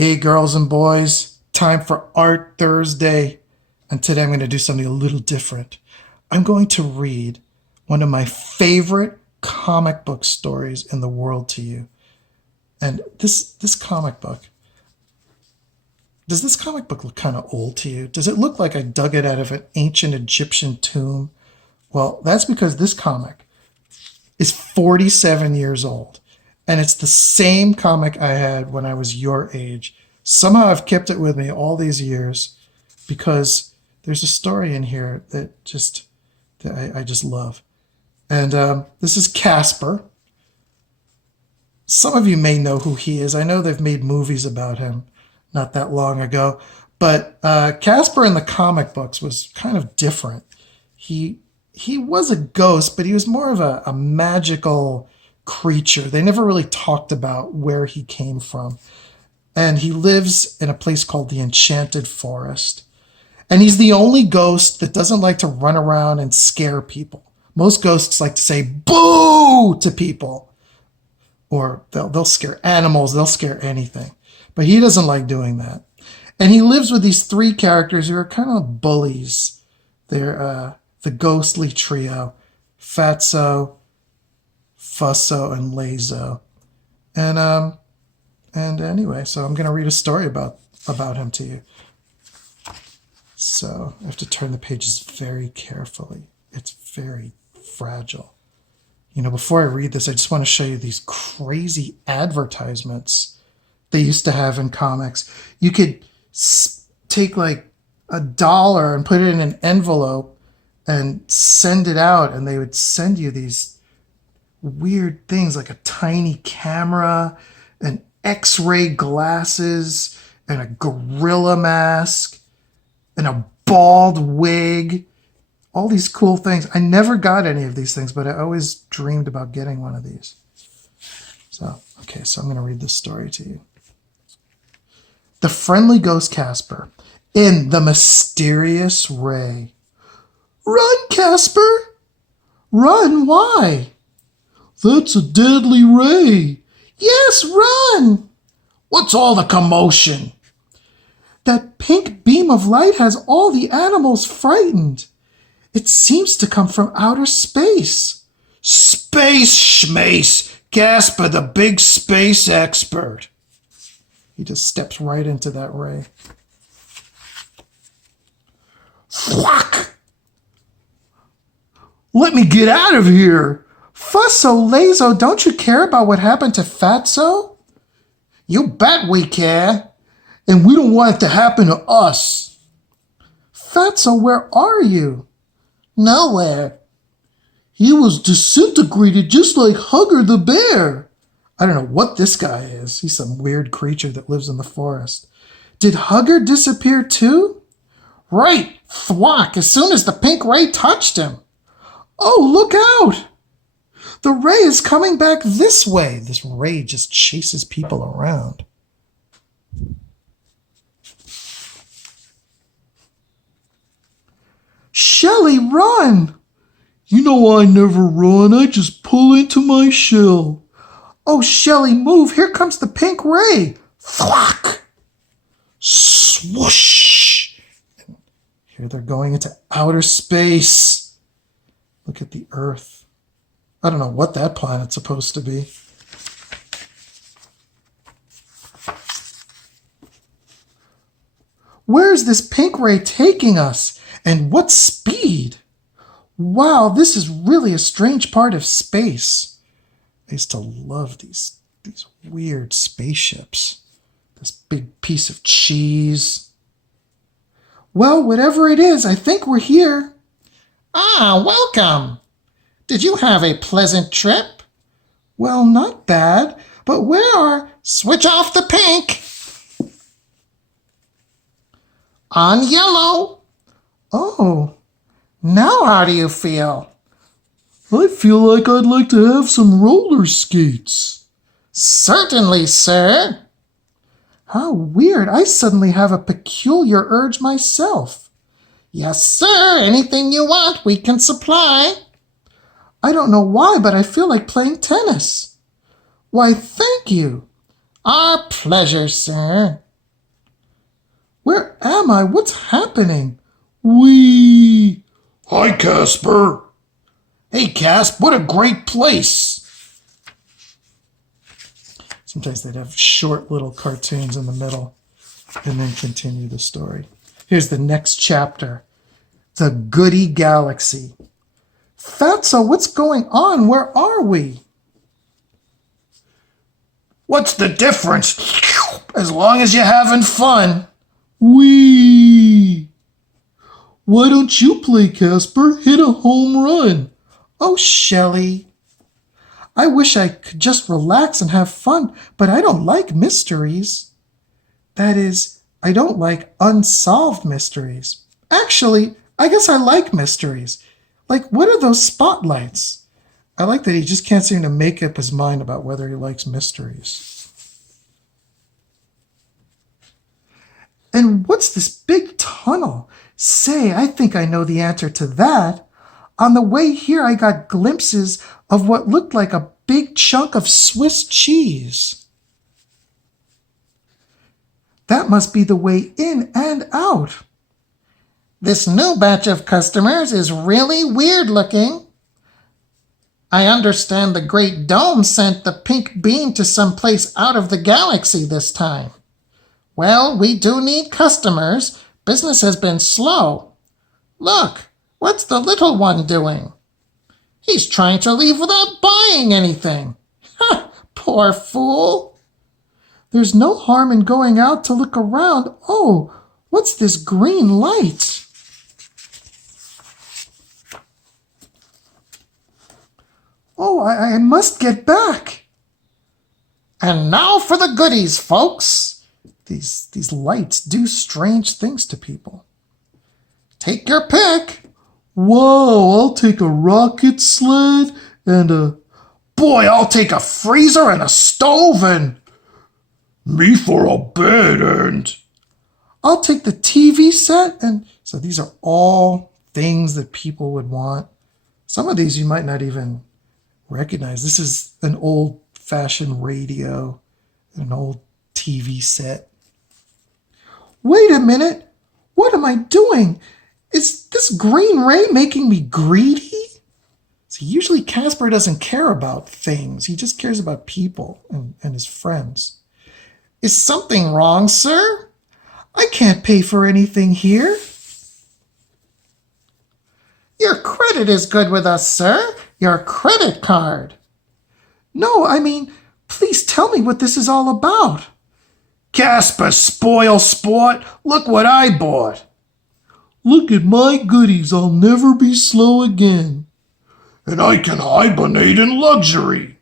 Hey, girls and boys, time for Art Thursday. And today I'm going to do something a little different. I'm going to read one of my favorite comic book stories in the world to you. And this comic book, does this comic book look kind of old to you? Does it look like I dug it out of an ancient Egyptian tomb? Well, that's because this comic is 47 years old. And it's the same comic I had when I was your age. Somehow I've kept it with me all these years because there's a story in here that I just love. And this is Casper. Some of you may know who he is. I know they've made movies about him not that long ago. But Casper in the comic books was kind of different. He he was a ghost, but he was more of a magical creature. They never really talked about where he came from. And he lives in a place called the Enchanted Forest. And he's the only ghost that doesn't like to run around and scare people. Most ghosts like to say boo to people, or they'll scare animals, they'll scare anything. But he doesn't like doing that. And he lives with these three characters who are kind of bullies. They're the ghostly trio, Fatso, Fusso, and Lazo. And anyway, so I'm going to read a story about him to you. So I have to turn the pages very carefully. It's very fragile. You know, before I read this, I just want to show you these crazy advertisements they used to have in comics. You could take like $1 and put it in an envelope and send it out, and they would send you these weird things like a tiny camera and X-ray glasses and a gorilla mask and a bald wig, all these cool things. I never got any of these things, but I always dreamed about getting one of these. So I'm going to read this story to you. The friendly ghost Casper in The Mysterious Ray. Run, Casper! Run, why? That's a deadly ray. Yes, run! What's all the commotion? That pink beam of light has all the animals frightened. It seems to come from outer space. Space schmace! Casper, the big space expert. He just steps right into that ray. Thwack! Let me get out of here! Fusso, Lazo, don't you care about what happened to Fatso? You bet we care. And we don't want it to happen to us. Fatso, where are you? Nowhere. He was disintegrated just like Hugger the bear. I don't know what this guy is. He's some weird creature that lives in the forest. Did Hugger disappear too? Right, thwack, as soon as the pink ray touched him. Oh, look out! The ray is coming back this way. This ray just chases people around. Shelly, run! You know I never run. I just pull into my shell. Oh, Shelly, move. Here comes the pink ray. Thwack! Swoosh! And here they're going into outer space. Look at the Earth. I don't know what that planet's supposed to be. Where's this pink ray taking us? And what speed? Wow, this is really a strange part of space. I used to love these weird spaceships. This big piece of cheese. Well, whatever it is, I think we're here. Ah, welcome. Did you have a pleasant trip? Well, not bad, but where are... Switch off the pink. On yellow. Oh, now how do you feel? I feel like I'd like to have some roller skates. Certainly, sir. How weird. I suddenly have a peculiar urge myself. Yes, sir. Anything you want, we can supply. I don't know why, but I feel like playing tennis. Why, thank you. Our pleasure, sir. Where am I? What's happening? Wee! Hi, Casper. Hey, Casp, what a great place! Sometimes they'd have short little cartoons in the middle and then continue the story. Here's the next chapter. The Goody Galaxy. Fatso, what's going on? Where are we? What's the difference? As long as you're having fun. Wee! Why don't you play, Casper? Hit a home run. Oh, Shelley. I wish I could just relax and have fun, but I don't like mysteries. That is, I don't like unsolved mysteries. Actually, I guess I like mysteries. Like, what are those spotlights? I like that he just can't seem to make up his mind about whether he likes mysteries. And what's this big tunnel? Say, I think I know the answer to that. On the way here, I got glimpses of what looked like a big chunk of Swiss cheese. That must be the way in and out. This new batch of customers is really weird looking. I understand the Great Dome sent the pink beam to some place out of the galaxy this time. Well, we do need customers. Business has been slow. Look, what's the little one doing? He's trying to leave without buying anything. Ha! Poor fool. There's no harm in going out to look around. Oh, what's this green light? Oh, I must get back. And now for the goodies, folks. These lights do strange things to people. Take your pick. Whoa, I'll take a rocket sled and a... Boy, I'll take a freezer and a stove and... Me for a bed and... I'll take the TV set and... So these are all things that people would want. Some of these you might not even recognize. This is an old-fashioned radio, an old TV set. Wait a minute. What am I doing? Is this green ray making me greedy? See, usually Casper doesn't care about things. He just cares about people and his friends. Is something wrong, sir? I can't pay for anything here. Your credit is good with us, sir. Your credit card. No, I mean, please tell me what this is all about. Casper, spoil sport, look what I bought. Look at my goodies, I'll never be slow again. And I can hibernate in luxury.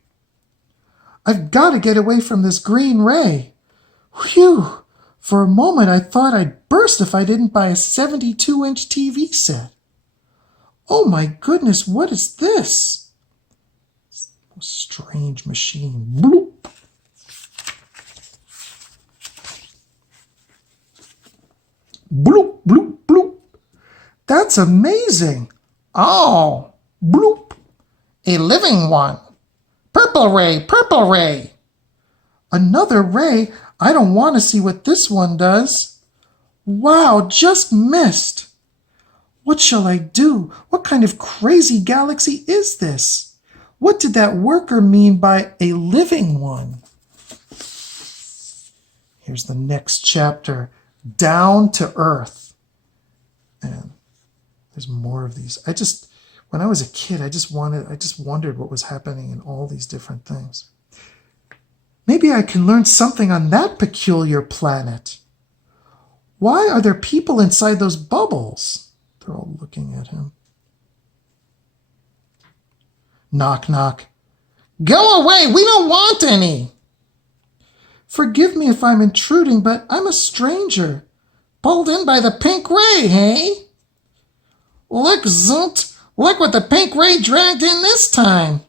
I've got to get away from this green ray. Whew! For a moment I thought I'd burst if I didn't buy a 72-inch TV set. Oh my goodness, what is this? A strange machine. Bloop. Bloop, bloop, bloop. That's amazing. Oh, bloop. A living one. Purple ray, purple ray. Another ray? I don't want to see what this one does. Wow, just missed. What shall I do? What kind of crazy galaxy is this? What did that worker mean by a living one? Here's the next chapter. Down to Earth. And there's more of these. When I was a kid, I just wondered what was happening in all these different things. Maybe I can learn something on that peculiar planet. Why are there people inside those bubbles? They're all looking at him. Knock, knock. Go away, we don't want any. Forgive me if I'm intruding, but I'm a stranger. Pulled in by the pink ray, hey? Look, Zoot, look what the pink ray dragged in this time.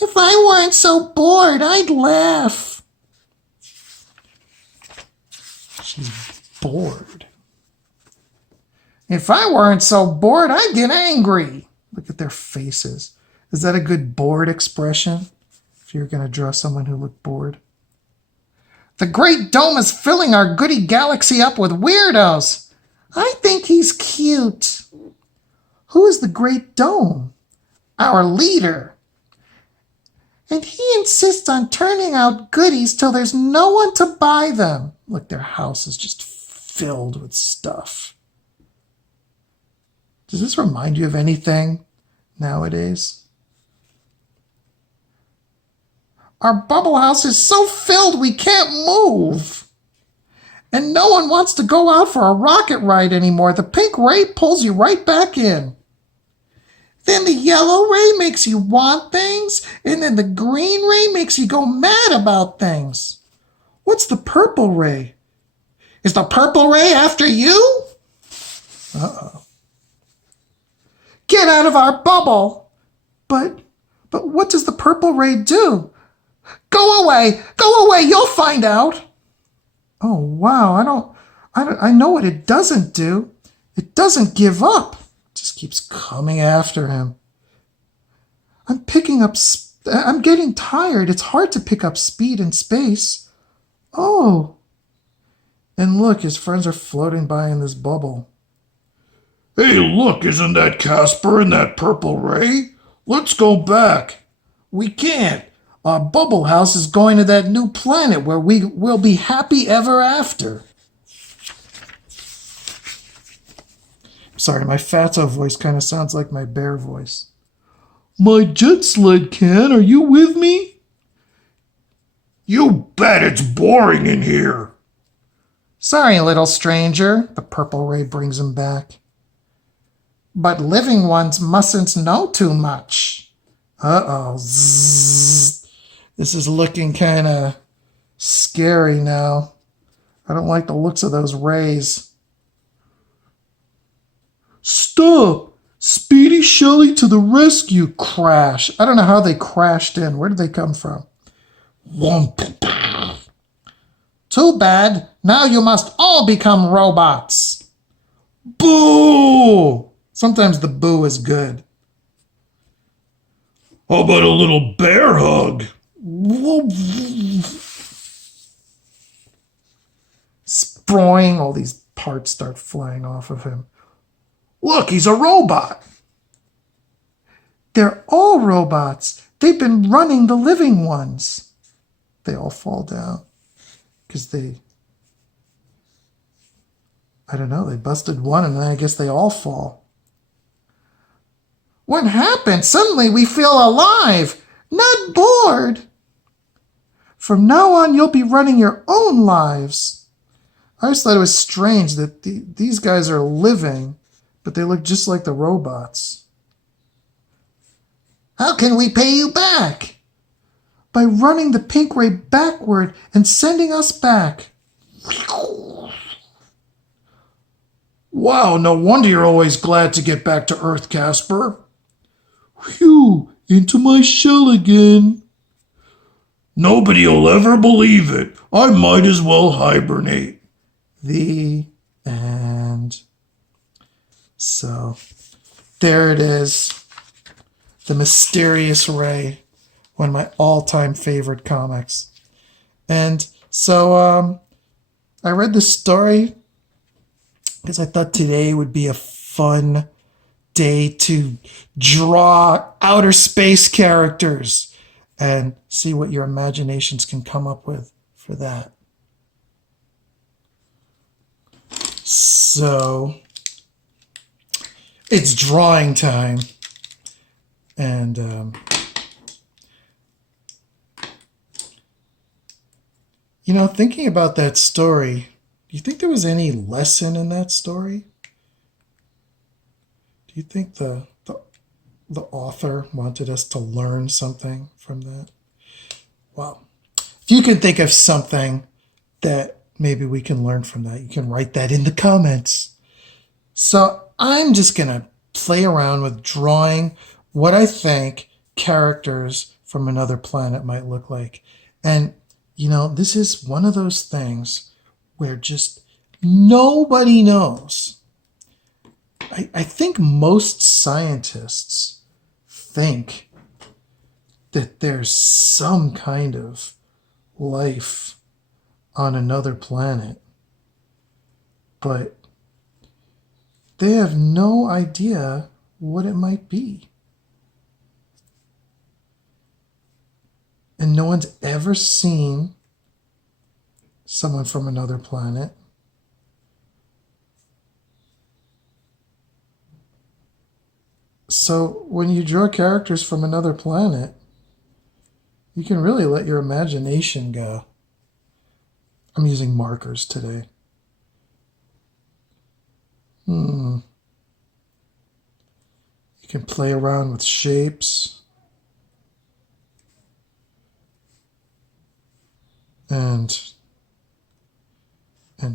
If I weren't so bored, I'd laugh. She's bored. If I weren't so bored, I'd get angry. Look at their faces. Is that a good bored expression? If you're going to draw someone who looked bored? The Great Dome is filling our goody galaxy up with weirdos. I think he's cute. Who is the Great Dome? Our leader. And he insists on turning out goodies till there's no one to buy them. Look, their house is just filled with stuff. Does this remind you of anything nowadays? Our bubble house is so filled we can't move. And no one wants to go out for a rocket ride anymore. The pink ray pulls you right back in. Then the yellow ray makes you want things, and then the green ray makes you go mad about things. What's the purple ray? Is the purple ray after you? Uh-oh. Get out of our bubble! But what does the purple ray do? Go away! Go away! You'll find out! Oh, wow, I know what it doesn't do. It doesn't give up. It just keeps coming after him. I'm getting tired. It's hard to pick up speed in space. Oh. And look, his friends are floating by in this bubble. Hey, look, isn't that Casper and that purple ray? Let's go back. We can't. Our bubble house is going to that new planet where we will be happy ever after. Sorry, my fatso voice kind of sounds like my bear voice. My jet sled can, are you with me? You bet it's boring in here. Sorry, little stranger, the purple ray brings him back. But living ones mustn't know too much. Uh-oh. Zzz. This is looking kind of scary now. I don't like the looks of those rays. Stop! Speedy Shelley to the rescue! Crash. I don't know how they crashed in. Where did they come from? Too bad. Now you must all become robots. Boo! Sometimes the boo is good. How about a little bear hug? Sproing, all these parts start flying off of him. Look, he's a robot. They're all robots. They've been running the living ones. They all fall down because they busted one and then I guess they all fall. What happened? Suddenly we feel alive, not bored. From now on, you'll be running your own lives. I always thought it was strange that these guys are living, but they look just like the robots. How can we pay you back? By running the pink ray backward and sending us back. Wow, no wonder you're always glad to get back to Earth, Casper. Phew, into my shell again. Nobody'll ever believe it. I might as well hibernate. The end. So, there it is. The Mysterious Ray. One of my all-time favorite comics. And so, I read this story because I thought today would be a fun day to draw outer space characters and see what your imaginations can come up with for that. So it's drawing time. And, thinking about that story, do you think there was any lesson in that story? Do you think the author wanted us to learn something from that? Well, if you can think of something that maybe we can learn from that, you can write that in the comments. So I'm just going to play around with drawing what I think characters from another planet might look like. And, this is one of those things where just nobody knows. I think most scientists think that there's some kind of life on another planet, but they have no idea what it might be. And no one's ever seen someone from another planet. So when you draw characters from another planet, you can really let your imagination go. I'm using markers today. You can play around with shapes and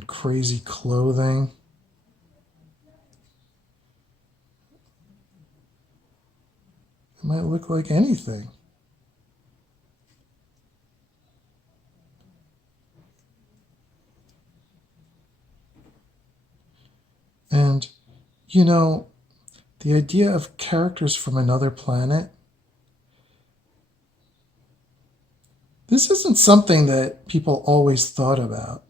crazy clothing. It might look like anything. And, you know, the idea of characters from another planet, this isn't something that people always thought about.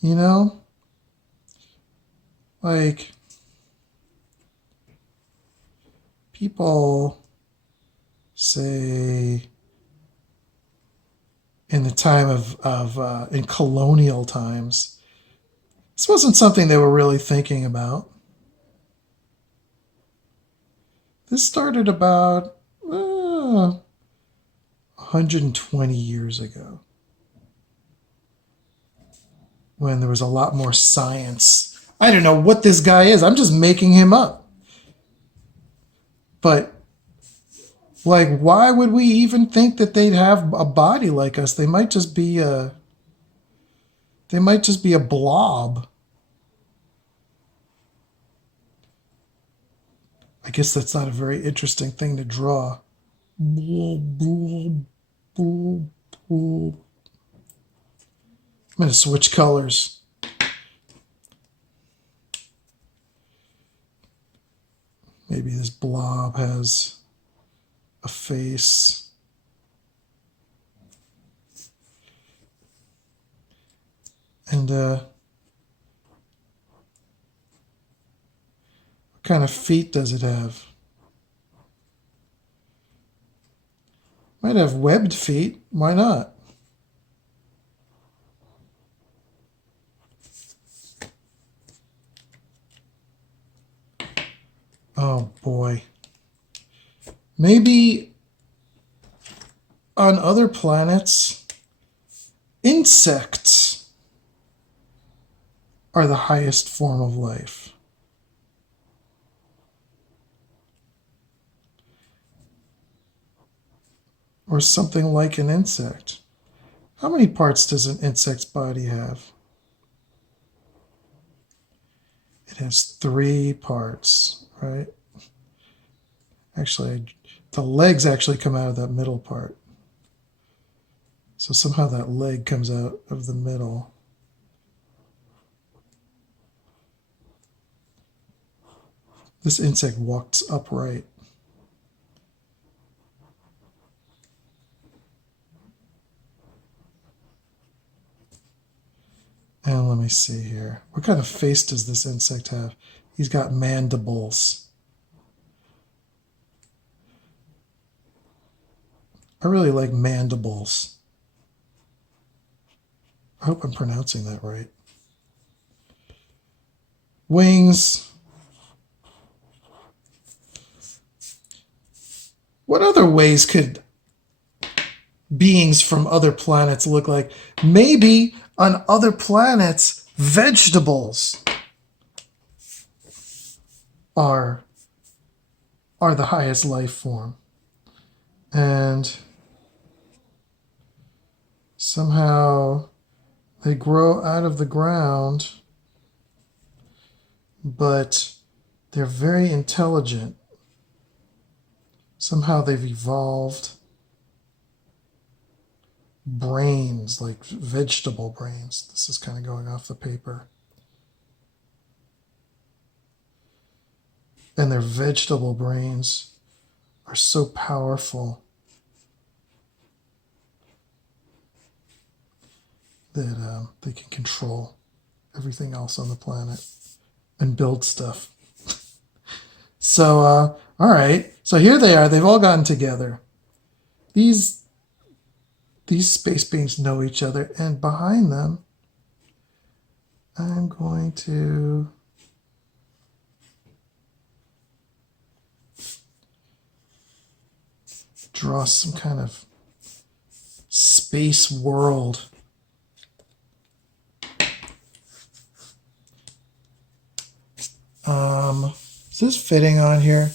You know? Like, people say in the time in colonial times, this wasn't something they were really thinking about. This started about 120 years ago when there was a lot more science. I don't know what this guy is. I'm just making him up. But like, why would we even think that they'd have a body like us? They might just be a blob. I guess that's not a very interesting thing to draw. I'm going to switch colors. Maybe this blob has a face. And what kind of feet does it have? Might have webbed feet. Why not? Oh boy. Maybe on other planets, insects are the highest form of life. Or something like an insect. How many parts does an insect's body have? It has 3 parts, right? Actually, the legs actually come out of that middle part. So somehow that leg comes out of the middle. This insect walks upright. And let me see here. What kind of face does this insect have? He's got mandibles. I really like mandibles. I hope I'm pronouncing that right. Wings. What other ways could beings from other planets look like? Maybe on other planets, vegetables are the highest life form. And somehow they grow out of the ground, but they're very intelligent. Somehow they've evolved brains, like vegetable brains. This is kind of going off the paper. And their vegetable brains are so powerful that they can control everything else on the planet and build stuff. So, all right. So here they are. They've all gotten together. These space beings know each other, and behind them, I'm going to draw some kind of space world. Is this fitting on here?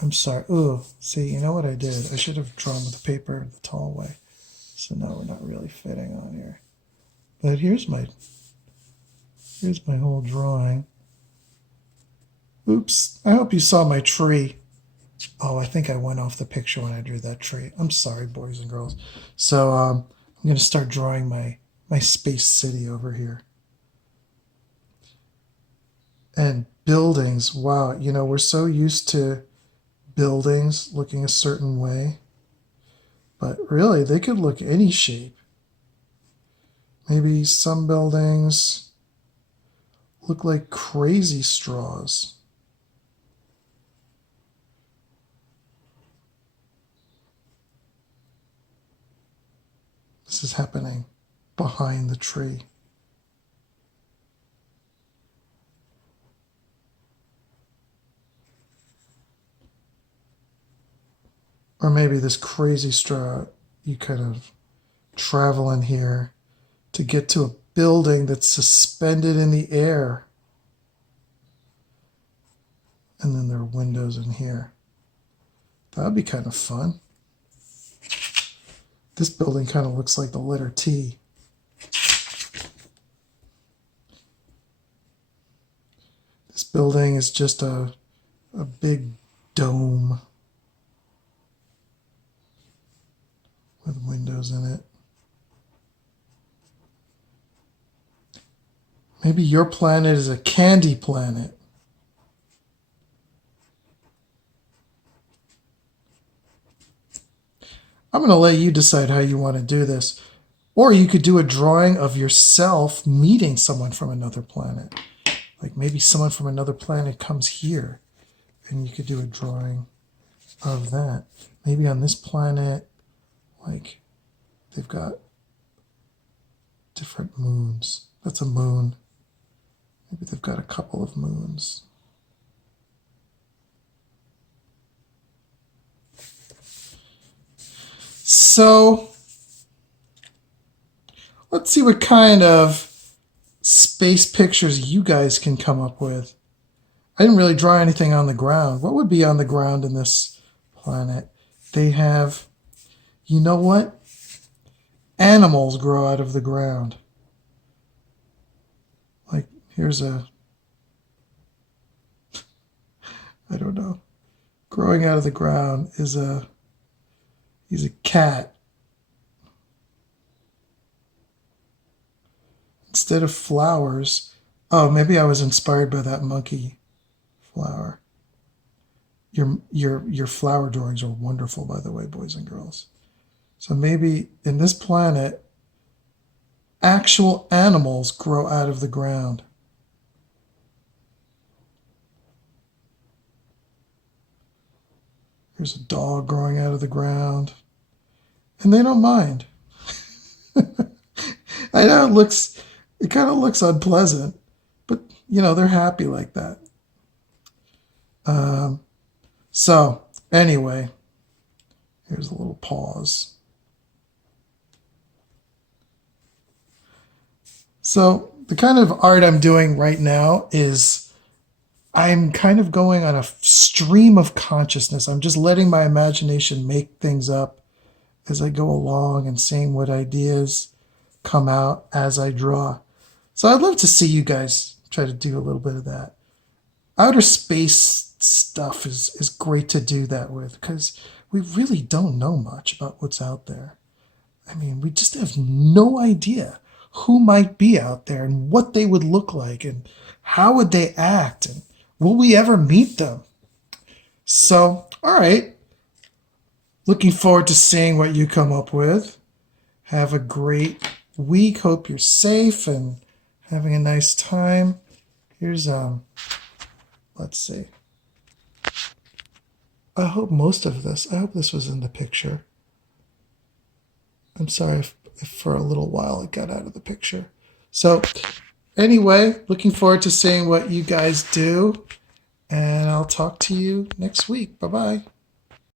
I'm sorry. Ooh, see, you know what I did? I should have drawn with the paper the tall way. So now we're not really fitting on here. But here's my whole drawing. Oops. I hope you saw my tree. Oh, I think I went off the picture when I drew that tree. I'm sorry, boys and girls. So I'm going to start drawing my space city over here. And buildings, wow, you know, we're so used to buildings looking a certain way, but really they could look any shape. Maybe some buildings look like crazy straws. This is happening behind the tree. Or maybe this crazy straw, you kind of travel in here to get to a building that's suspended in the air. And then there are windows in here. That would be kind of fun. This building kind of looks like the letter T. This building is just a big dome with windows in it. Maybe your planet is a candy planet. I'm going to let you decide how you want to do this. Or you could do a drawing of yourself meeting someone from another planet. Like maybe someone from another planet comes here and you could do a drawing of that. Maybe on this planet, like they've got different moons. That's a moon. Maybe they've got a couple of moons. So let's see what kind of space pictures you guys can come up with. I didn't really draw anything on the ground. What would be on the ground in this planet? They have, you know what? Animals grow out of the ground. Like, here's a, I don't know. Growing out of the ground is he's a cat. Instead of flowers, oh, maybe I was inspired by that monkey flower. Your flower drawings are wonderful, by the way, boys and girls. So maybe in this planet, actual animals grow out of the ground. Here's a dog growing out of the ground. And they don't mind. I know it kind of looks unpleasant, but you know, they're happy like that. So anyway, here's a little pause. So the kind of art I'm doing right now is I'm kind of going on a stream of consciousness. I'm just letting my imagination make things up as I go along and seeing what ideas come out as I draw. So I'd love to see you guys try to do a little bit of that. Outer space stuff is great to do that with because we really don't know much about what's out there. I mean, we just have no idea who might be out there and what they would look like and how would they act and will we ever meet them? So, all right. Looking forward to seeing what you come up with. Have a great week. Hope you're safe and having a nice time. Here's let's see. I hope this was in the picture. I'm sorry if for a little while it got out of the picture. So anyway, looking forward to seeing what you guys do, and I'll talk to you next week. Bye-bye.